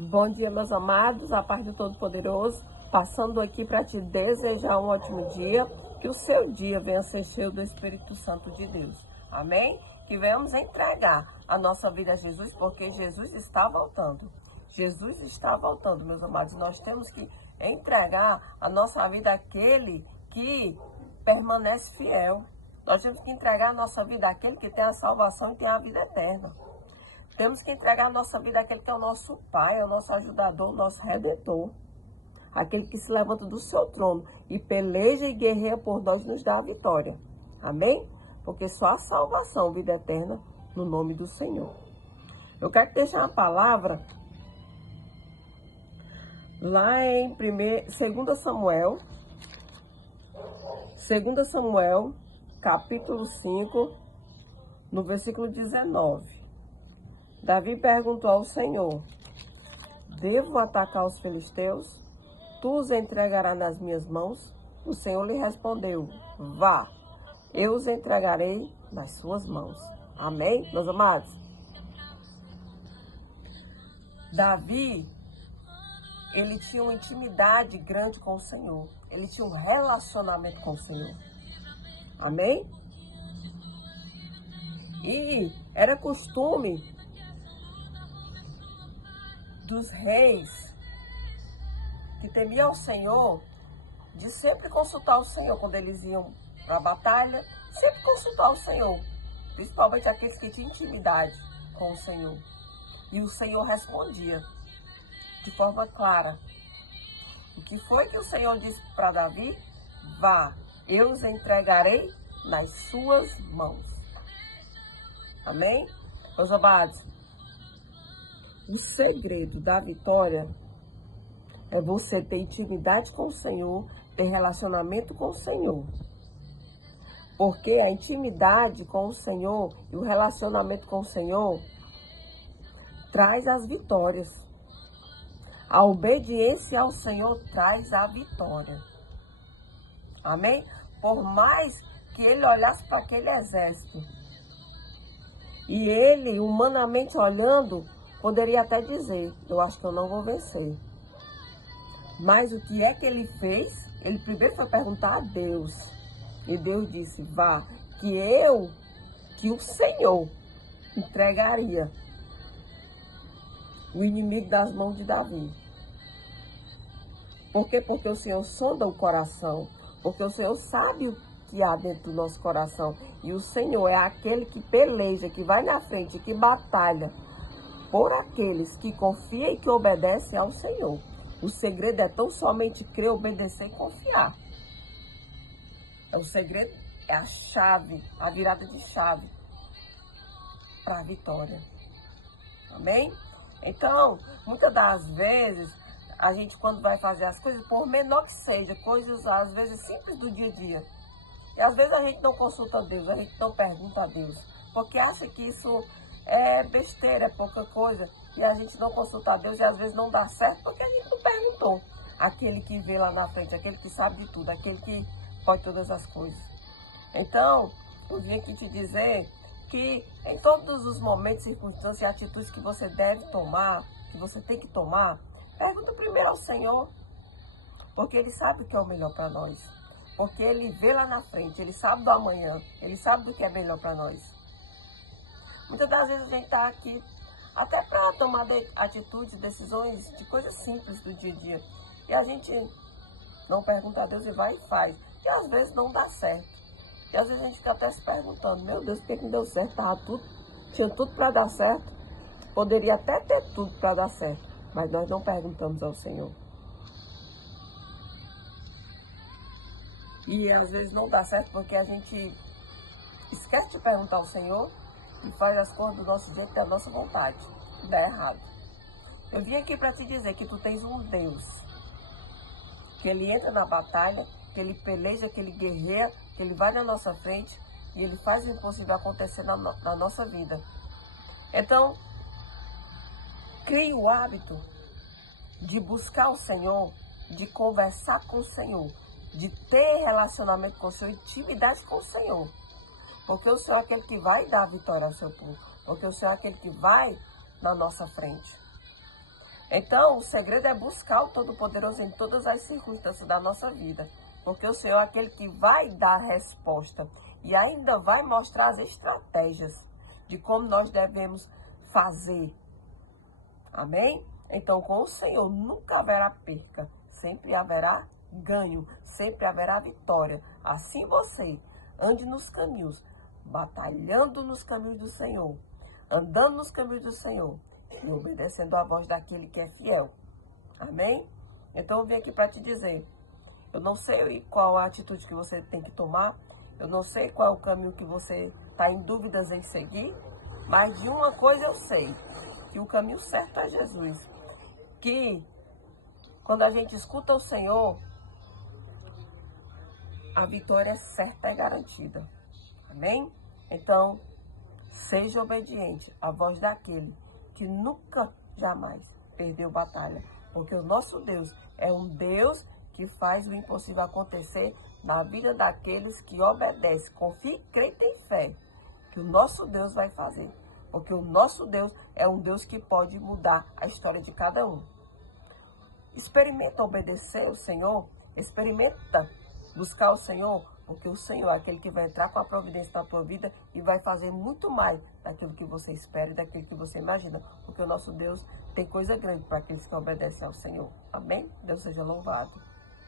Bom dia, meus amados, a paz do Todo-Poderoso, passando aqui para te desejar um ótimo dia, que o seu dia venha ser cheio do Espírito Santo de Deus, amém? Que venhamos entregar a nossa vida a Jesus, porque Jesus está voltando. Jesus está voltando, meus amados, nós temos que entregar a nossa vida àquele que permanece fiel. Nós temos que entregar a nossa vida àquele que tem a salvação e tem a vida eterna. Temos que entregar a nossa vida àquele que é o nosso Pai, é o nosso ajudador, o nosso Redentor. Aquele que se levanta do seu trono e peleja e guerreia por nós, nos dá a vitória. Amém? Porque só a salvação, vida eterna, no nome do Senhor. Eu quero deixar uma palavra lá em 2 Samuel, capítulo 5, no versículo 19. Davi perguntou ao Senhor: devo atacar os filisteus? Tu os entregarás nas minhas mãos? O Senhor lhe respondeu: vá, eu os entregarei nas suas mãos. Amém, meus amados? Davi, ele tinha uma intimidade grande com o Senhor. Ele tinha um relacionamento com o Senhor. Amém? E era costume dos reis que temiam ao Senhor, de sempre consultar o Senhor quando eles iam para a batalha, sempre consultar o Senhor, principalmente aqueles que tinham intimidade com o Senhor. E o Senhor respondia de forma clara. O que foi que o Senhor disse para Davi? Vá, eu os entregarei nas suas mãos. Amém? Meus amados, o segredo da vitória é você ter intimidade com o Senhor, ter relacionamento com o Senhor. Porque a intimidade com o Senhor e o relacionamento com o Senhor traz as vitórias. A obediência ao Senhor traz a vitória. Amém? Por mais que ele olhasse para aquele exército e ele, humanamente olhando, poderia até dizer: eu acho que eu não vou vencer. Mas o que é que ele fez? Ele primeiro foi perguntar a Deus. E Deus disse: vá, que o Senhor entregaria o inimigo das mãos de Davi. Por quê? Porque o Senhor sonda o coração. Porque o Senhor sabe o que há dentro do nosso coração. E o Senhor é aquele que peleja, que vai na frente, que batalha por aqueles que confiam e que obedecem ao Senhor. O segredo é tão somente crer, obedecer e confiar. O segredo é a chave, a virada de chave para a vitória. Amém? Então, muitas das vezes, a gente quando vai fazer as coisas, por menor que seja, coisas às vezes simples do dia a dia, e às vezes a gente não consulta a Deus, a gente não pergunta a Deus, porque acha que isso é besteira, é pouca coisa, e a gente não consulta a Deus e às vezes não dá certo porque a gente não perguntou. Aquele que vê lá na frente, aquele que sabe de tudo, aquele que pode todas as coisas. Então, eu vim aqui te dizer que em todos os momentos, circunstâncias e atitudes que você deve tomar, que você tem que tomar, pergunta primeiro ao Senhor, porque Ele sabe o que é o melhor para nós. Porque Ele vê lá na frente, Ele sabe do amanhã, Ele sabe do que é melhor para nós. Muitas das vezes a gente está aqui até para tomar atitudes, decisões de coisas simples do dia a dia. E a gente não pergunta a Deus e vai e faz. E às vezes não dá certo. E às vezes a gente fica até se perguntando: meu Deus, por que não deu certo? Tinha tudo para dar certo. Poderia até ter tudo para dar certo. Mas nós não perguntamos ao Senhor. E às vezes não dá certo porque a gente esquece de perguntar ao Senhor e faz as coisas do nosso jeito, da nossa vontade. E dá errado. Eu vim aqui para te dizer que tu tens um Deus, que Ele entra na batalha, que Ele peleja, que Ele guerreia, que Ele vai na nossa frente e Ele faz o impossível acontecer na nossa vida. Então, crie o hábito de buscar o Senhor, de conversar com o Senhor, de ter relacionamento com o Senhor, intimidade com o Senhor. Porque o Senhor é aquele que vai dar a vitória ao seu povo. Porque o Senhor é aquele que vai na nossa frente. Então, o segredo é buscar o Todo-Poderoso em todas as circunstâncias da nossa vida. Porque o Senhor é aquele que vai dar a resposta e ainda vai mostrar as estratégias de como nós devemos fazer. Amém? Então, com o Senhor nunca haverá perca, sempre haverá ganho, sempre haverá vitória. Assim você ande nos caminhos, batalhando nos caminhos do Senhor, andando nos caminhos do Senhor e obedecendo a voz daquele que é fiel. Amém? Então eu vim aqui para te dizer, eu não sei qual a atitude que você tem que tomar, eu não sei qual é o caminho que você está em dúvidas em seguir, mas de uma coisa eu sei, que o caminho certo é Jesus. Que quando a gente escuta o Senhor, a vitória certa é garantida. Amém? Então, seja obediente à voz daquele que nunca, jamais perdeu batalha. Porque o nosso Deus é um Deus que faz o impossível acontecer na vida daqueles que obedecem, confia e crê e tem fé. Que o nosso Deus vai fazer. Porque o nosso Deus é um Deus que pode mudar a história de cada um. Experimenta obedecer ao Senhor, experimenta buscar o Senhor, porque o Senhor é aquele que vai entrar com a providência na tua vida e vai fazer muito mais daquilo que você espera e daquilo que você imagina, porque o nosso Deus tem coisa grande para aqueles que obedecem ao Senhor. Amém? Deus seja louvado.